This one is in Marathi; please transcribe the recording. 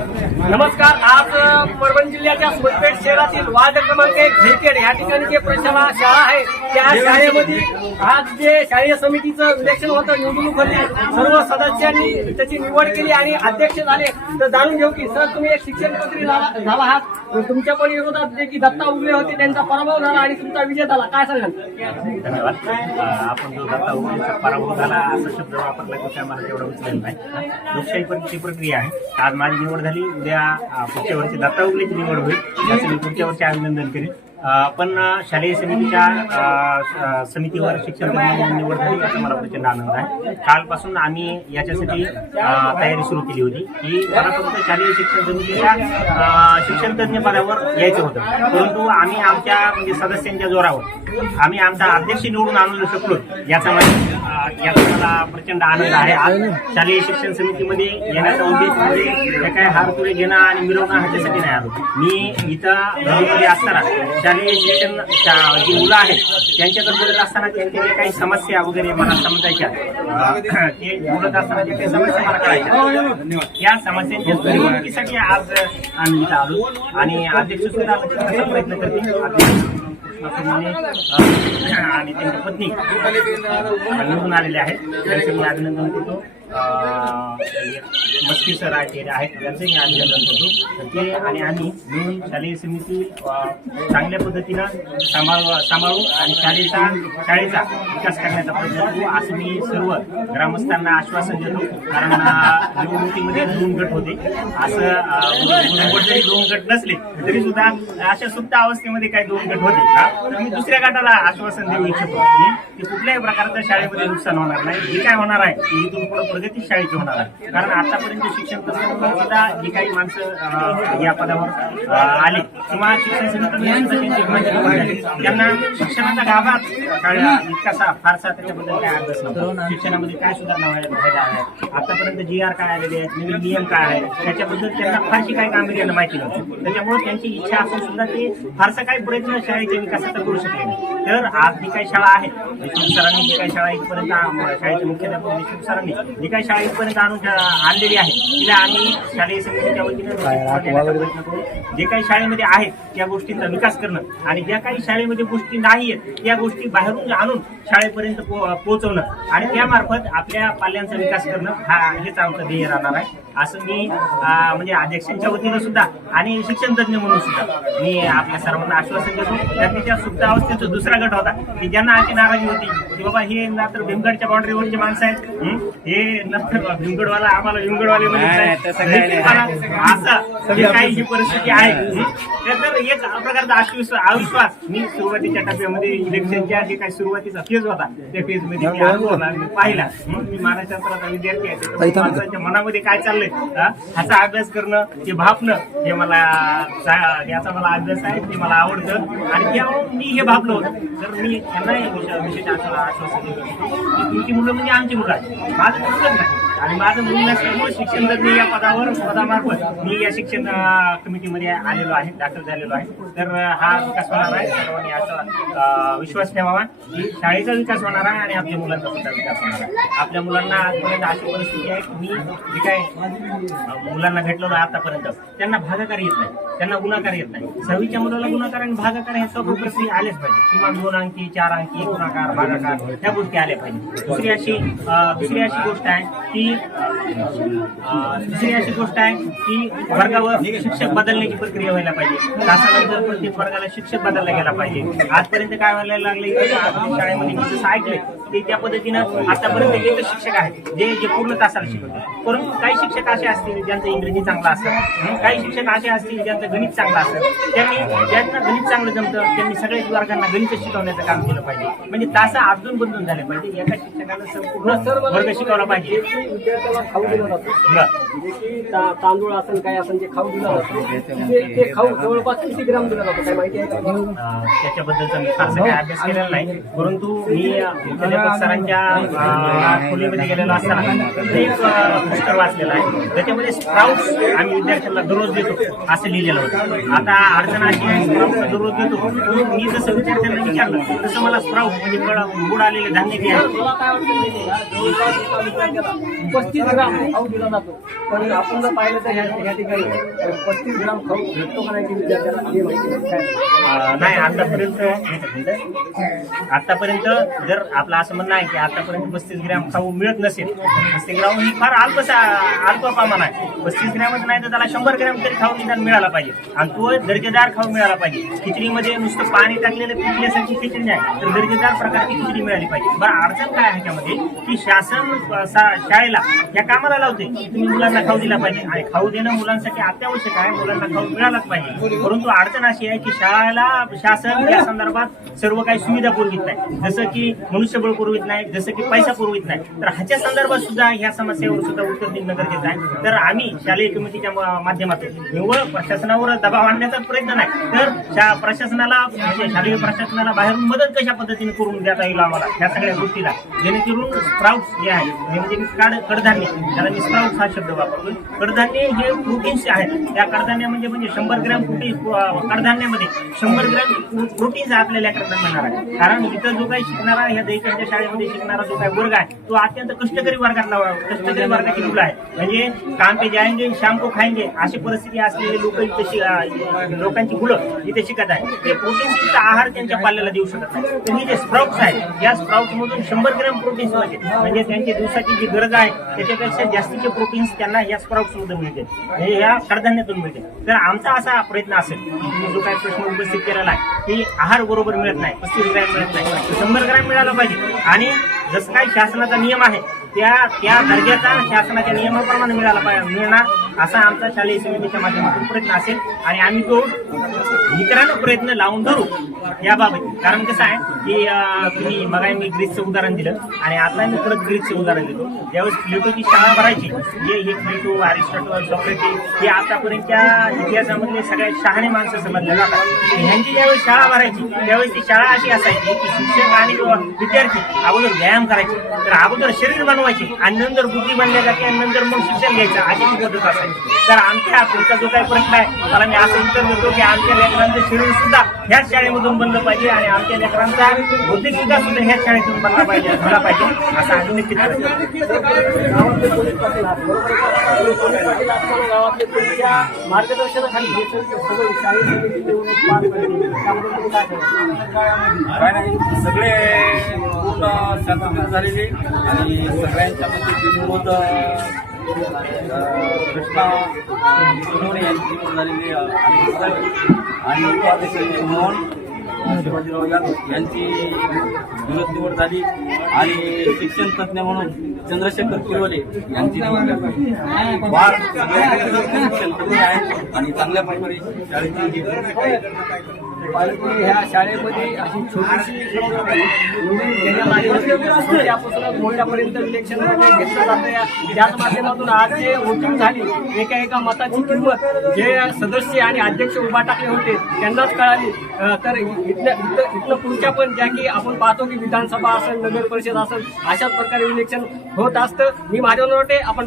नमस्कार आज परभणी जिल्ह्याच्या सुरपेठ शहरातील वार्ड क्रमांक एक झेकेड या ठिकाणी जे प्रशाला शाळा आहे त्या शाळेमध्ये आज जे शालेय समितीचं इलेक्शन होतं निवडणूक होती. सर्व सदस्यांनी त्याची निवड केली आणि अध्यक्ष झाले. तर जाणून घेऊ की सर तुम्ही एक शिक्षण मंत्री झाला आहात. तुमच्या पण विरोधात जे की दत्ता उगले होते त्यांचा पराभव झाला आणि तुमचा विजय झाला. काय सांगाल? धन्यवाद. आपण जो दत्ता उगलेचा पराभव झाला असा शब्द वापरला की त्या मला तेवढा उचलेला नाही. लोकशाही परीक्षेची प्रक्रिया आहे. आज माझी निवड झाली. उद्या पुढच्या वर्षी दत्ता उगलेची निवड होईल. त्याचं मी पुढच्या वर्षी अभिनंदन करेन. पण शालेय समितीच्या समितीवर शिक्षण म्हणून निवड झाली याचा मला प्रचंड आनंद आहे. कालपासून आम्ही याच्यासाठी तयारी सुरू केली होती की मला फक्त शालेय शिक्षण समितीच्या शिक्षण तज्ञ पदावर यायचं होतं. परंतु आम्ही आमच्या म्हणजे सदस्यांच्या जोरावर आम्ही आमचा अध्यक्ष निवडून आणू शकलो याचा मला याचा मला प्रचंड आनंद आहे. आज शालेय शिक्षण समितीमध्ये येण्याचा उद्देश म्हणजे काय हार पुढे घेणं आणि मिरवणं ह्याच्यासाठी नाही आलो. मी इथं असताना शालेय शिक्षण जी मुलं आहेत त्यांच्याकडे बोलत असताना त्यांच्या ज्या काही समस्या वगैरे मला समजायच्या ते बोलत असताना जे काही समस्या मला कळायच्या या समस्यांच्या सोडवणुकीसाठी आज आम्ही इथं आलो. आणि अध्यक्ष सुद्धा प्रयत्न करते आणि त्यांच्या पत्नी निवडून आलेले आहेत. त्यांचं मी अभिनंदन करतो. मस्की सर आहेत ते आहेत त्यांचं मी अभिनंदन करतो ते आणि आम्ही मिळून शालेय समिती चांगल्या पद्धतीनं सांभाळ सांभाळू आणि शाळेचा शाळेचा विकास करण्याचा प्रयत्न करू असं मी सर्व ग्रामस्थांना आश्वासन देतो. कारण निवडणुकीमध्ये दोन गट होते. असं जरी दोन गट नसले तरी सुद्धा अशा सुप्त अवस्थेमध्ये काही दोन गट होते. का तर मी दुसऱ्या गटाला आश्वासन देऊ इच्छितो. की की कुठल्याही प्रकारचं शाळेमध्ये नुकसान होणार नाही. जे काय होणार आहे ते इथून पुढे प्रगती शाळेची होणार आहे. कारण आतापर्यंत शिक्षण तज्ञ सुद्धा जी काही माणसं या पदावर आले किंवा शिक्षण त्यांना शिक्षणाचा गाभा कळला इतकासा फारसा त्याच्याबद्दल काय अभ्यास नव्हता. शिक्षणामध्ये काय सुधारणा व्हायला आहे. आतापर्यंत जी आर काय आलेले आहेत नवीन नियम काय आहे त्याच्याबद्दल त्यांना फारशी काय गांभीर्यानं माहिती नव्हती. त्याच्यामुळे त्यांची इच्छा असून सुद्धा ते फारसा काही प्रयत्न शाळेच्या विकासाचा करू शकले नाही. तर आज जी काही शाळा आहे सरांनी जी काही शाळा इथपर्यंत शाळेचे मुख्याध्यापक सरांनी जी काही शाळा इथपर्यंत आणून आणलेली आहे. तिला आम्ही शालेय समितीच्या वतीनं करू. जे काही शाळेमध्ये आहेत त्या गोष्टींचा विकास करणं आणि ज्या काही शाळेमध्ये गोष्टी नाही आहेत त्या गोष्टी बाहेरून आणून शाळेपर्यंत पोहोचवणं आणि त्यामार्फत आपल्या पाल्यांचा विकास करणं हा हेच आमचं ध्येय राहणार आहे. असं मी म्हणजे अध्यक्षांच्या वतीनं सुद्धा आणि शिक्षण तज्ञ म्हणून सुद्धा मी आपल्या सर्वांना आश्वासन देतो. त्याच्या सुप्त अवस्थेचा दुसरा गट होता की ज्यांना अशी नाराजी होती की बाबा हे नंतर भीमगडच्या बाउंड्रीवरचे माणसं आहेत हं? हे नंतर भीमगडवाला आम्हाला भीमगडवाले असं जे काही जी परिस्थिती आहे. हं? तर एक प्रकारचा अविश्वास अविश्वास. मी सुरुवातीच्या टप्प्यामध्ये इलेक्शनच्या जे काही सुरुवातीचा फेज होता. त्या फेजमध्ये मी अनुभवला मी पाहिला. हं? मी मानसशास्त्राचा विद्यार्थी आहे. माणसाच्या मनामध्ये काय चाललंय? हा? ह्याचा अभ्यास करणं ते भापणं हे मला याचा मला अभ्यास आहे ते मला आवडतं. आणि त्यामुळे मी हे भाबलो होतं. तर मी त्यांना हे विषय- विशेष आश्वासन तुमची मुलं म्हणजे आमची मुलं. आहेत माझं नाही. आणि माझं मुलं नसल्यामुळे शिक्षण तज्ञ या पदावर पदामार्फत मी या शिक्षण कमिटीमध्ये आलेलो आहे दाखल झालेलो आहे तर हा विकास होणार आहे. सर्वांनी याचा विश्वास ठेवावा. की शाळेचा विकास होणार आहे आणि आपल्या मुलांचा सुद्धा विकास होणार आहे. आपल्या मुलांना आजपर्यंत अशी परिस्थिती आहे की मी जे काय मुलांना भेटलेलो आतापर्यंत त्यांना भागाकार येत नाही. त्यांना गुणाकार येत नाही. सहावीच्या मुलाला गुणाकार आणि भागाकार हे सर्व प्रक्रिया आलेच पाहिजे. किमान दोन अंकी चार अंकी गुणाकार भागाकार ह्या गोष्टी आल्या पाहिजे. दुसरी अशी दुसरी अशी गोष्ट आहे की दुसरी अशी गोष्ट आहे की वर्गावर शिक्षक बदलण्याची प्रक्रिया व्हायला पाहिजे. तासानंतर प्रत्येक वर्गाला शिक्षक बदलला गेला पाहिजे. आजपर्यंत काय व्हायला लागले शाळेमध्ये मी जसं ऐकले. ते त्या पद्धतीनं आतापर्यंत एकच शिक्षक आहेत जे जे पूर्ण तासाला शिकवतात. परंतु काही शिक्षक असे असतील ज्यांचं इंग्रजी चांगलं असतं काही शिक्षक असे असतील ज्यांचं गणित चांगलं असतं. त्यांनी ज्यांना गणित चांगलं जमतं त्यांनी सगळ्याच वर्गांना गणित शिकवण्याचं काम केलं पाहिजे. म्हणजे तासा अजून बदलून झाले पाहिजे. एका शिक्षकाला संपूर्ण वर्ग शिकवला पाहिजे. की ता- तांदूळ असेल काय असेल जे खाऊ दिला जातो. ते- ते खाऊ जवळपास किती ग्राम दिला जातो काय माहिती आहे का? अं, त्याच्याबद्दलचा मी फारसा काही अभ्यास केलेला नाही. परंतु मी सरांच्या अं, खोलीमध्ये गेलेलो असताना ते एक अं, पुस्तक वाचलेलं आहे. त्याच्यामध्ये स्प्राउट्स आम्ही विद्यार्थ्यांना दररोज देतो असं लिहिलेलं होतं. आता अडचण अशी आहे स्प्राउट्स दररोज देतो. मी जसं विद्यार्थ्यांना विचारलं तसं मला स्प्राउट म्हणजे फळ बुड आलेले धान्य जे आहे. मला काय वाटतं माहिती आहे का? जवळपास एका विद्यार्थ्याला पस्तीस ग्राम खाऊ दिला जातो. पण आपण जर पाहिलं तर या ठिकाणी पस्तीस ग्राम खाऊ भेटतो का नाही की विद्यार्थ्याला माहिती नाही. आतापर्यंत आतापर्यंत जर आपलं असं म्हणणं आहे की आतापर्यंत पस्तीस ग्रॅम खाऊ मिळत नसेल पस्तीस ग्राम ही फार अल्प अल्प प्रमाण आहे. पस्तीस ग्रॅमच नाही तर त्याला शंभर ग्रॅम तरी खाऊ निदान मिळाला पाहिजे. आणि तो दर्जेदार खाऊ मिळाला पाहिजे. खिचडीमध्ये नुसतं पाणी टाकलेलं पिकल्यासारखी खिचडी नाही तर दर्जेदार प्रकारची खिचडी मिळाली पाहिजे. बरं अडचण काय आहे ह्याच्यामध्ये? की शासन शाळेला या कामाला लावते तुम्ही तुम्ही मुलांना खाऊ दिला पाहिजे. आणि खाऊ देणं मुलांसाठी अत्यावश्यक आहे. मुलांना खाऊ मिळालाच पाहिजे. परंतु अडचण अशी आहे की शाळेला शासन या संदर्भात सर्व काही सुविधा पुरवित नाही. जसं की मनुष्यबळ पुरवित नाही जसं की पैसा पुरवित नाही. तर ह्याच्या संदर्भात सुद्धा ह्या समस्येवर सुद्धा उत्तर देणं गरजेचं आहे. तर आम्ही शालेय कमिटीच्या माध्यमातून निव्वळ प्रशासनावर दबाव आणण्याचा प्रयत्न नाही. तर शा प्रशासनाला म्हणजे शालेय प्रशासनाला बाहेरून मदत कशा पद्धतीने करून देता येईल आम्हाला? ह्या सगळ्या गोष्टीला. जेणेकरून स्प्राउट जे आहे म्हणजे कडधान्य त्याला मी स्प्राउट हा शब्द वापरतो कडधान्य हे प्रोटीन्स आहेत. त्या कडधान्य म्हणजे म्हणजे शंभर ग्रॅम प्रोटीन कडधान्यामध्ये शंभर ग्रॅम प्रोटीन्स आपल्याला कडधान्य मिळणार आहे कारण इथं जो काही शिकणारा ह्या देशाच्या शाळेमध्ये शिकणारा जो काही वर्ग आहे तो अत्यंत कष्टकरी वर्गातला कष्टकरी वर्गाची मुलं आहे म्हणजे काम पे जायंगे शाम को खायंगे अशी परिस्थिती असलेली लोक इथे लोकांची मुलं इथे शिकत आहे ते प्रोटीन्स आहार त्यांच्या पाल्याला देऊ शकत नाही. तर ही जे स्प्राउट्स आहेत या स्प्राउट्स मधून शंभर ग्रॅम प्रोटीन्स म्हणजे म्हणजे त्यांची दिवसाची जी गरज आहे त्याच्यापेक्षा जास्तीचे प्रोटीन्स त्यांना या स्प्राउट्स मधून मिळते म्हणजे या कडधान्यातून मिळते तर आमचा असा प्रयत्न असेल तुम्ही जो काही प्रश्न उपस्थित केलेला आहे की आहार बरोबर मिळत नाही पस्तीस ग्रॅम मिळत नाही शंभर ग्रॅम मिळाला पाहिजे. आणि जसं काही शासनाचा नियम आहे त्या त्या दर्जाचा शासनाच्या नियमाप्रमाणे मिळाला पाहिजे मिळणार. असा आमचा शालेय समितीच्या माध्यमातून प्रयत्न असेल. आणि आम्ही तो इतरांनो प्रयत्न लावून धरू याबाबत. कारण कसं आहे की तुम्ही मग मी ग्रीसचं उदाहरण दिलं आणि आता मी परत ग्रीसचं उदाहरण देतो. ज्यावेळेस प्लेटोची शाळा भरायची जे हे प्लेटो अरिस्टॉटल सॉक्रेटिस हे आतापर्यंतच्या इतिहासामधले सगळ्यात शहाणे माणसं समजले जातात. ह्यांची ज्यावेळेस शाळा भरायची त्यावेळेस ती शाळा अशी असायची की शिक्षक आणि विद्यार्थी अगोदर व्यायाम करायचे तर अगोदर शरीर बनवायचे आणि नंतर बुद्धी बनल्या जाते आणि नंतर मग शिक्षण घ्यायचं अशी पद्धत असायची. तर आमच्या पुढचा जो काही प्रश्न आहे मला मी असं उत्तर देतो की आमच्या लेकरांचं शरीर सुद्धा ह्याच शाळेमधून बनलं पाहिजे आणि आमच्या लेकरांचा बौद्धिक विकास सुद्धा ह्याच शाळेतून बनला पाहिजे झाला पाहिजे असं आम्ही नक्कीच काय नाही सगळे पूर्ण शांतता झालेली आणि सगळ्यांच्या मध्ये विनोद कृष्णा सोनवणे यांची निवड झालेली आणि उपाध्यक्ष मोहन शिवाजीराव यादव यांची विरोध निवड झाली आणि शिक्षण तज्ज्ञ म्हणून चंद्रशेखर किरवले यांची शिक्षण तज्ज्ञ आहेत आणि चांगल्या प्रकारे शाळेची पालखी ह्या शाळेमध्ये अशी छोटीशी त्यापासून मोठ्यापर्यंत इलेक्शन घेतलं जातं. त्याच माध्यमातून आज जे वोटिंग झाली एका एका मताची किंमत जे सदस्य आणि अध्यक्ष उभा टाकले होते त्यांनाच कळाली. तर इथल्या इथलं पुढच्या पण ज्या की आपण पाहतो की विधानसभा असेल नगर परिषद असेल अशाच प्रकारे इलेक्शन होत असतं. मी माझ्या वाटते आपण